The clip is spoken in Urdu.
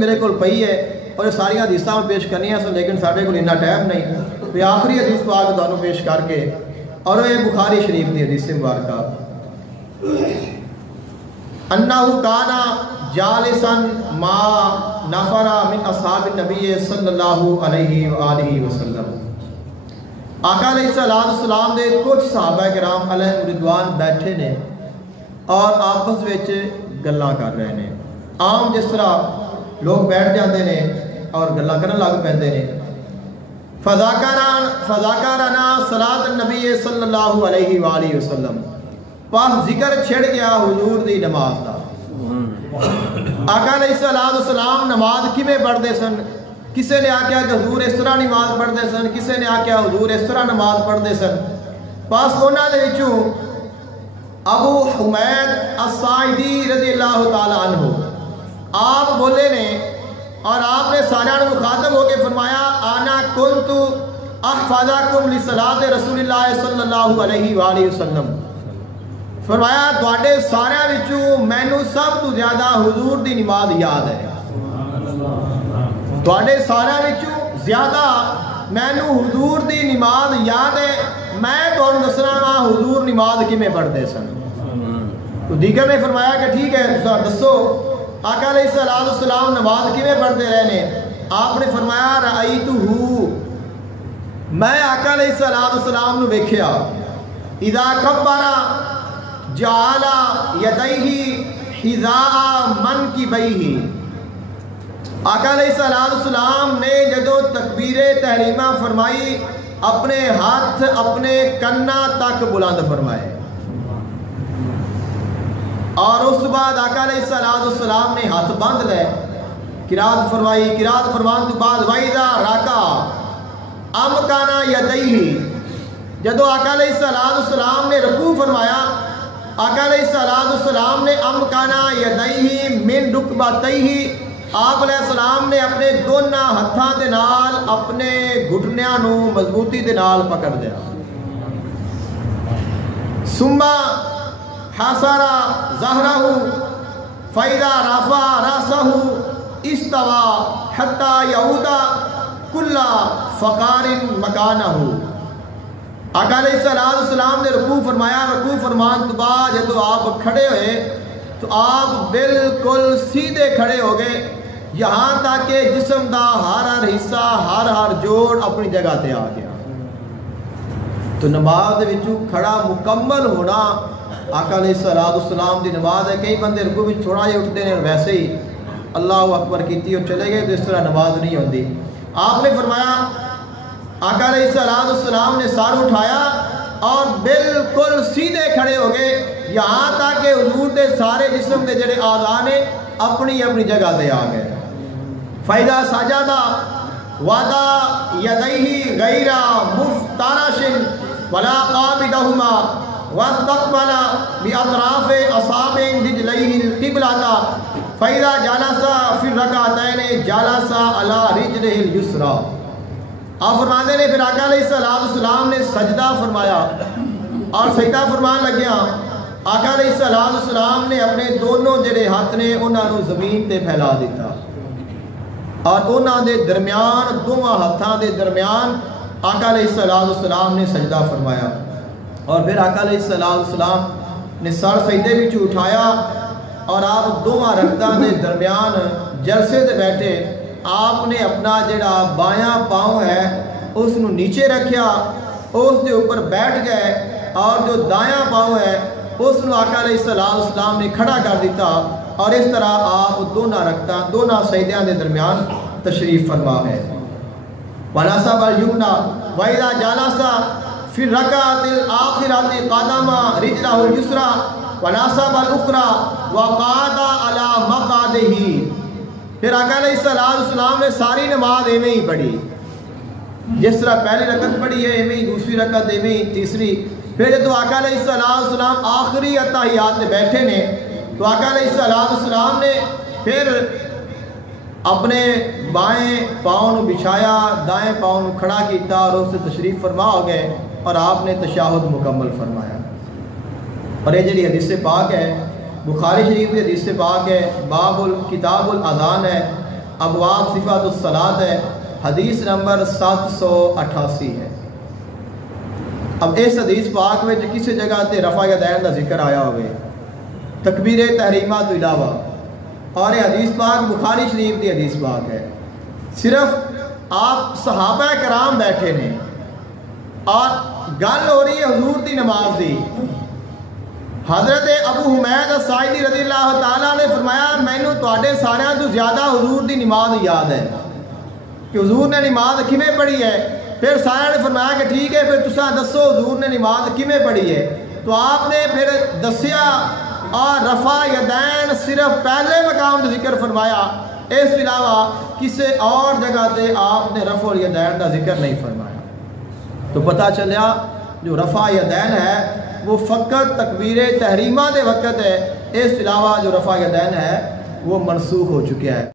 میرے کو پئی ہے اور یہ ساری حدیثاں میں پیش کرنی ہیں لیکن سارے کو اتنا ٹائم نہیں، تو آخری حدیث پاک تمہیں پیش کر کے، اور یہ بخاری شریف کی حدیث مبارکہ، انہ کانا جالسا ما نفر من اصحاب النبی صلی اللہ علیہ وآلہ وسلم، آقا علیہ السلام دے کچھ صحابہ کرام علیہ رضوان بیٹھے نے اور آپس وچ گلاں کر رہے ہیں، عام جس طرح لوگ بیٹھ جاتے ہیں اور گلاں کرن لگ پیندے نے، فذاکرنا صلاۃ النبی صلی اللہ علیہ وآلہ وسلم، پس ذکر چھڑ گیا حضور دی نماز دا۔ آقا علیہ السلام نماز کیویں پڑھدے سن؟ کسے نے آکھیا کہ حضور اس طرح نماز پڑھدے سن، کسے نے آکھیا حضور اس طرح نماز پڑھدے سن۔ پس انہاں دے وچوں ابو حمید الساعدی رضی اللہ تعالی عنہ آپ بولے نے اور آپ نے سارے مخاطب ہو کے فرمایا انا کنت احفظکم لصلاۃ رسول اللہ صلی اللہ علیہ وآلہ وسلم، فرمایا تواڈے سارے وچوں مینوں سب تو زیادہ حضور دی نماز یاد ہے، تواڈے سارے وچوں زیادہ مینوں حضور دی نماز یاد ہے، میں تانوں دسنا وا حضور نماز کیویں پڑھدے سن۔ تو دیگر نے فرمایا کہ ٹھیک ہے دسو آقا علیہ السلام نماز کیویں پڑھتے رہے نے؟ آپ نے فرمایا رأیتہ، میں آقا علیہ السلام نو ویکھیا، اذا کبر جعل یدیہ حذاء منکبیہ، آقا علیہ السلام نے جدو تکبیر تحریمہ فرمائی اپنے ہاتھ اپنے کنا تک بلند فرمائے، اور اس بعد آقا علیہ السلام نے ہاتھ باندھ لے، قرات فرمائی، قرات فرمان تو بعد وَإِذَا رَكَعَ أَمْكَنَ يَدَيْهِ، جدو آقا علیہ السلام نے رکوع فرمایا، آقا علیہ السلام نے أَمْكَنَ يَدَيْهِ مِنْ رُكْبَتَيْهِ، آپ علیہ السلام نے اپنے دونوں ہتھاں دے نال اپنے گھٹنیاں نو مضبوطی دے نال پکڑ دیا، ثم حسر ظہرہ فَإِذَا رَفَعَ رَأْسَهُ اسْتَوَى حَتَّى يَعُودَ كُلَّ فَقَارٍ مَكَانَهُ، آقا علیہ السلام نے رکوع فرمایا، رکوع فرمان تو بعد جب آپ کھڑے ہوئے تو آپ بالکل سیدھے کھڑے ہو گئے، یہاں تک کہ جسم دا ہر حصہ ہر جوڑ اپنی جگہ تے آ گیا۔ تو نماز دے وچوں کھڑا مکمل ہونا آقا علیہ السلام دی نماز ہے۔ کئی بندے رکوع وچ تھوڑا جہا اٹھتے ہیں ویسے ہی اللہ اکبر کیتی اور چلے گئے، تو اس طرح نماز نہیں ہوتی۔ آپ نے فرمایا آقا علیہ السلام نے سر اٹھایا اور بالکل سیدھے کھڑے ہو گئے، یہاں تک کہ حضور دے سارے جسم دے جڑے اعضاء نے اپنی اپنی جگہ تے آ گئے۔ فَإِذَا سَجَدَ وَضَعَ يَدَيْهِ غَيْرَ مُفْتَرَشٍ وَلَا قَابِضَهُمَا وَاسْتَقْبَلَ بِأَطْرَافِ أَصَابِعِ رِجْلَيْهِ الْقِبْلَةَ فَإِذَا جَلَسَ فِي الرَّكْعَتَيْنِ جَلَسَ عَلَى رِجْلِهِ الْيُسْرَى، آپ فرماتے ہیں پھر آقا علیہ السلام نے سجدہ فرمایا اور سجدہ فرمان لگیا، آقا علیہ السلام نے اپنے دونوں جڑے ہاتھ نے انہوں نے زمین تے پھیلا دیتا اور انہوں دے درمیان دونوں ہاتھاں دے درمیان آقا علیہ السلام نے سجدہ فرمایا، اور پھر آقا علیہ السلام نے سر سجدے وچ اٹھایا اور آپ دونوں رکعتاں دے درمیان جلسے تے بیٹھے، آپ نے اپنا جڑا بایاں پاؤں ہے اس نو نیچے رکھیا، اس دے اوپر بیٹھ گئے، اور جو دایاں پاؤں ہے اس نو آقا علیہ السلام نے کھڑا کر دیتا، اور اس طرح آپ دونوں رکعتاں دونوں سجدیاں دے درمیان تشریف فرما ہے۔ وَنَصَبَ الْيُمْنَى وَإِذَا جَلَسَ فِي الرَّكْعَةِ الْآخِرَةِ قَدَمَ رِجْلَهُ الْيُسْرَى وَنَصَبَ الْأُخْرَى وَقَعَدَ عَلَى مَقْعَدِهِ، پھر آقا علیہ السلام نے ساری نماز ایویں ہی پڑھی، جس طرح پہلی رکعت پڑھی ہے ایویں ہی دوسری رکعت ایویں ہی تیسری، پھر جب آقا علیہ السلام آخری اتحیات میں بیٹھے نے تو آقا علیہ السلام نے پھر اپنے بائیں پاؤں نو بچھایا، دائیں پاؤں نو کھڑا کیتا اور اس سے تشریف فرما ہو گئے، اور آپ نے تشہد مکمل فرمایا۔ اور یہ جڑی حدیث پاک ہے بخاری شریف کی حدیث پاک ہے، باب کتاب الاذان ہے، ابواب صفات الصلاۃ ہے، حدیث نمبر 788 ہے۔ اب اس حدیث پاک میں کسی جگہ تے رفع یدین کا ذکر آیا ہوئے تکبیر تحریمہ تو علاوہ، اور یہ حدیث پاک بخاری شریف کی حدیث پاک ہے۔ صرف آپ صحابہ کرام بیٹھے نے اور گل ہو رہی ہے حضور دی نماز دی۔ حضرت ابو حمید الساعدی رضی اللہ تعالیٰ نے فرمایا مینوں تواڈے ساریاں تو زیادہ حضور دی نماز یاد ہے کہ حضور نے نماز کیویں پڑھی ہے۔ پھر سارے نے فرمایا کہ ٹھیک ہے پھر تساں دسو حضور نے نماز کیویں پڑھی ہے۔ تو آپ نے پھر دسیا اور رفع یدین صرف پہلے مقام کا ذکر فرمایا، اس کے علاوہ کسی اور جگہ تے آپ نے رفع الیدین کا ذکر نہیں فرمایا۔ تو پتہ چلیا جو رفع یدین ہے وہ فقط تکبیر تحریمہ دے وقت ہے، اس کے علاوہ جو رفع یدین ہے وہ منسوخ ہو چکا ہے۔